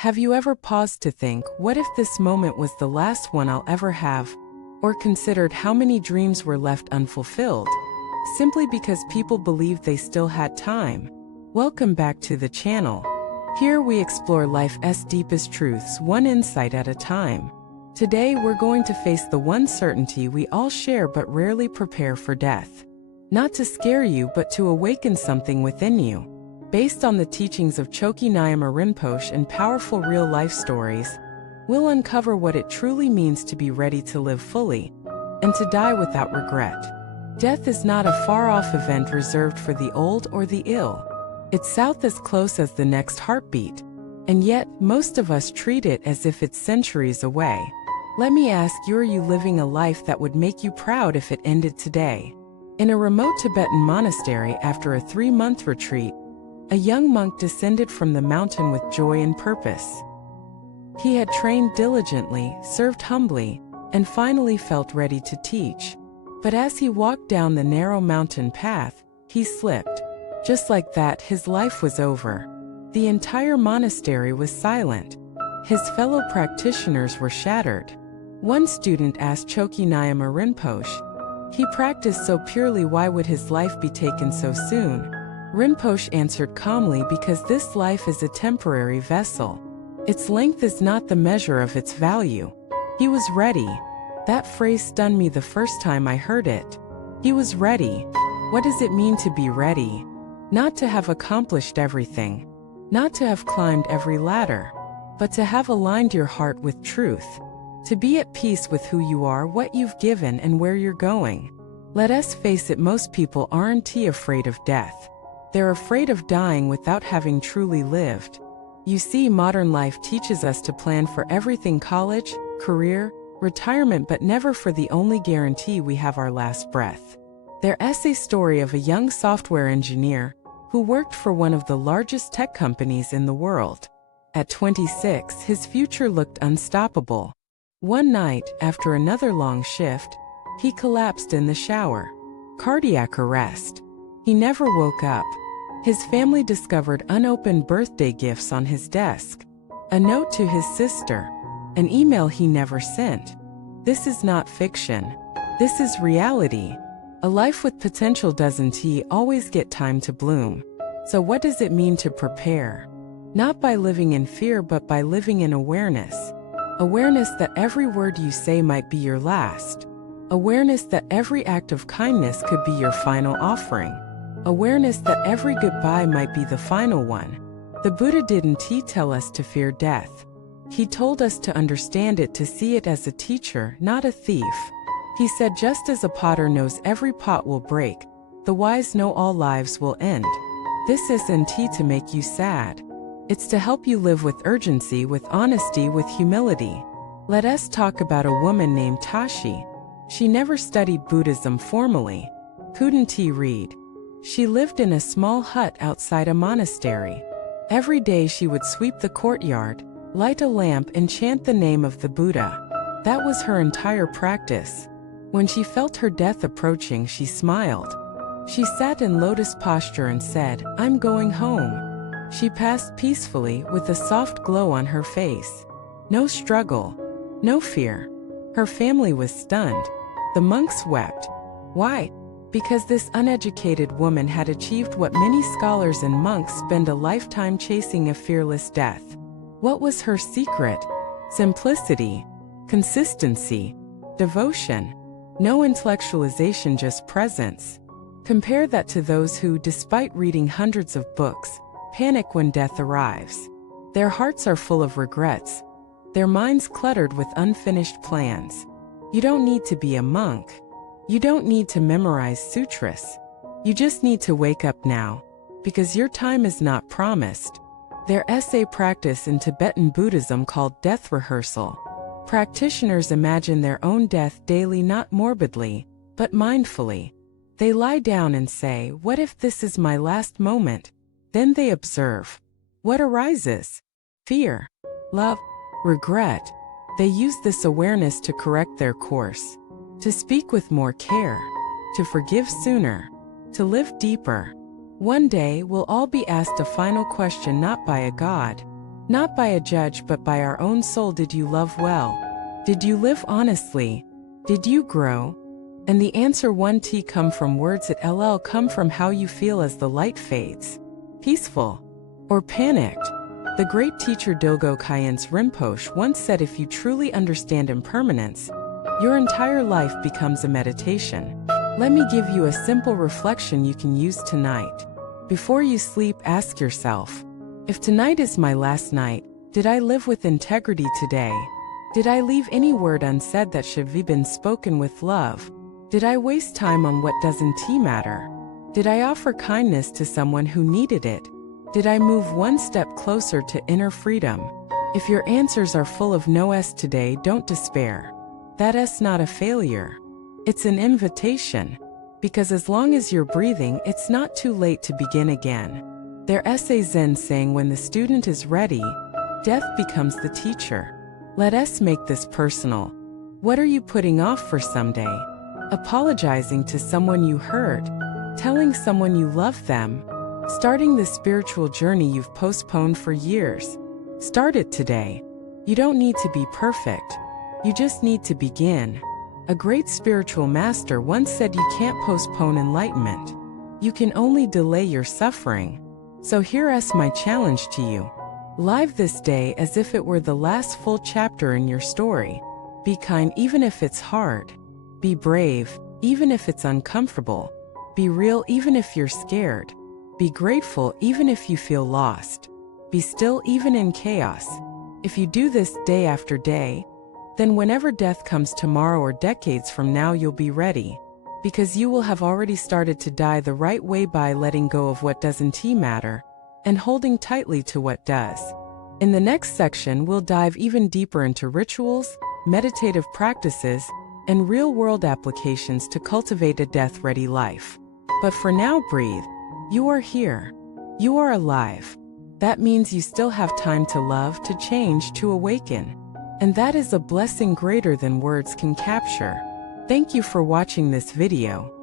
Have you ever paused to think, what if this moment was the last one I'll ever have? Or considered how many dreams were left unfulfilled, simply because people believed they still had time? Welcome back to the channel. Here we explore life's deepest truths, one insight at a time. Today we're going to face the one certainty we all share but rarely prepare for: death. Not to scare you, but to awaken something within you. Based on the teachings of Chokyi Nyima Rinpoche and powerful real-life stories, we'll uncover what it truly means to be ready to live fully and to die without regret. Death is not a far-off event reserved for the old or the ill. It's south as close as the next heartbeat, and yet most of us treat it as if it's centuries away. Let me ask you, are you living a life that would make you proud if it ended today? In a remote Tibetan monastery, after a 3-month retreat, a young monk descended from the mountain with joy and purpose. He had trained diligently, served humbly, and finally felt ready to teach. But as he walked down the narrow mountain path, he slipped. Just like that, his life was over. The entire monastery was silent. His fellow practitioners were shattered. One student asked Chokyi Nyima Rinpoche, "He practiced so purely, why would his life be taken so soon?" Rinpoche answered calmly, "Because this life is a temporary vessel. Its length is not the measure of its value." He was ready. That phrase stunned me the first time I heard it. He was ready. What does it mean to be ready? Not to have accomplished everything, not to have climbed every ladder, but to have aligned your heart with truth. To be at peace with who you are, what you've given, and where you're going. Let us face it, most people aren't afraid of death. They're afraid of dying without having truly lived. You see, modern life teaches us to plan for everything: college, career, retirement, but never for the only guarantee we have: our last breath. There's a story of a young software engineer who worked for one of the largest tech companies in the world. At 26, his future looked unstoppable. One night, after another long shift, he collapsed in the shower. Cardiac arrest. He never woke up. His family discovered unopened birthday gifts on his desk, a note to his sister, an email he never sent. This is not fiction. This is reality. A life with potential doesn't always get time to bloom. So what does it mean to prepare? Not by living in fear, but by living in awareness. Awareness that every word you say might be your last. Awareness that every act of kindness could be your final offering. Awareness that every goodbye might be the final one. The Buddha didn't tell us to fear death. He told us to understand it, to see it as a teacher, not a thief. He said, just as a potter knows every pot will break, the wise know all lives will end. This isn't to make you sad. It's to help you live with urgency, with honesty, with humility. Let us talk about a woman named Tashi. She never studied Buddhism formally. Couldn't read. She lived in a small hut outside a monastery. Every day she would sweep the courtyard, light a lamp, and chant the name of the Buddha. That was her entire practice. When she felt her death approaching, she smiled. She sat in lotus posture and said, "I'm going home." She passed peacefully, with a soft glow on her face. No struggle, no fear. Her family was stunned. The monks wept. Why? Because this uneducated woman had achieved what many scholars and monks spend a lifetime chasing: a fearless death. What was her secret? Simplicity, consistency, devotion. No intellectualization, just presence. Compare that to those who, despite reading hundreds of books, panic when death arrives. Their hearts are full of regrets, their minds cluttered with unfinished plans. You don't need to be a monk. You don't need to memorize sutras. You just need to wake up now, because your time is not promised. There's a practice in Tibetan Buddhism called death rehearsal. Practitioners imagine their own death daily, not morbidly, but mindfully. They lie down and say, "What if this is my last moment?" Then they observe. What arises? Fear, love, regret. They use this awareness to correct their course, to speak with more care, to forgive sooner, to live deeper. One day we'll all be asked a final question, not by a god, Not by a judge but by our own soul. Did you love well? Did you live honestly? Did you grow? And the answer 1T come from words at LL come from how you feel as the light fades. Peaceful or panicked? The great teacher Dogo Khyentse Rinpoche once said, if you truly understand impermanence, your entire life becomes a meditation. Let me give you a simple reflection you can use tonight. Before you sleep, ask yourself, if tonight is my last night, did I live with integrity today? Did I leave any word unsaid that should have been spoken with love? Did I waste time on what doesn't matter? Did I offer kindness to someone who needed it? Did I move one step closer to inner freedom? If your answers are full of no S today, don't despair. That S not a failure. It's an invitation. Because as long as you're breathing, it's not too late to begin again. Their essay Zen saying, when the student is ready, death becomes the teacher. Let us make this personal. What are you putting off for someday? Apologizing to someone you hurt, telling someone you love them, starting the spiritual journey you've postponed for years. Start it today. You don't need to be perfect. You just need to begin. A great spiritual master once said, you can't postpone enlightenment. You can only delay your suffering. So here's my challenge to you. Live this day as if it were the last full chapter in your story. Be kind even if it's hard. Be brave even if it's uncomfortable. Be real even if you're scared. Be grateful even if you feel lost. Be still even in chaos. If you do this day after day, then whenever death comes tomorrow or decades from now, you'll be ready. Because you will have already started to die the right way by letting go of what doesn't matter and holding tightly to what does. In the next section, we'll dive even deeper into rituals, meditative practices, and real-world applications to cultivate a death-ready life. But for now, breathe. You are here. You are alive. That means you still have time to love, to change, to awaken. And that is a blessing greater than words can capture. Thank you for watching this video.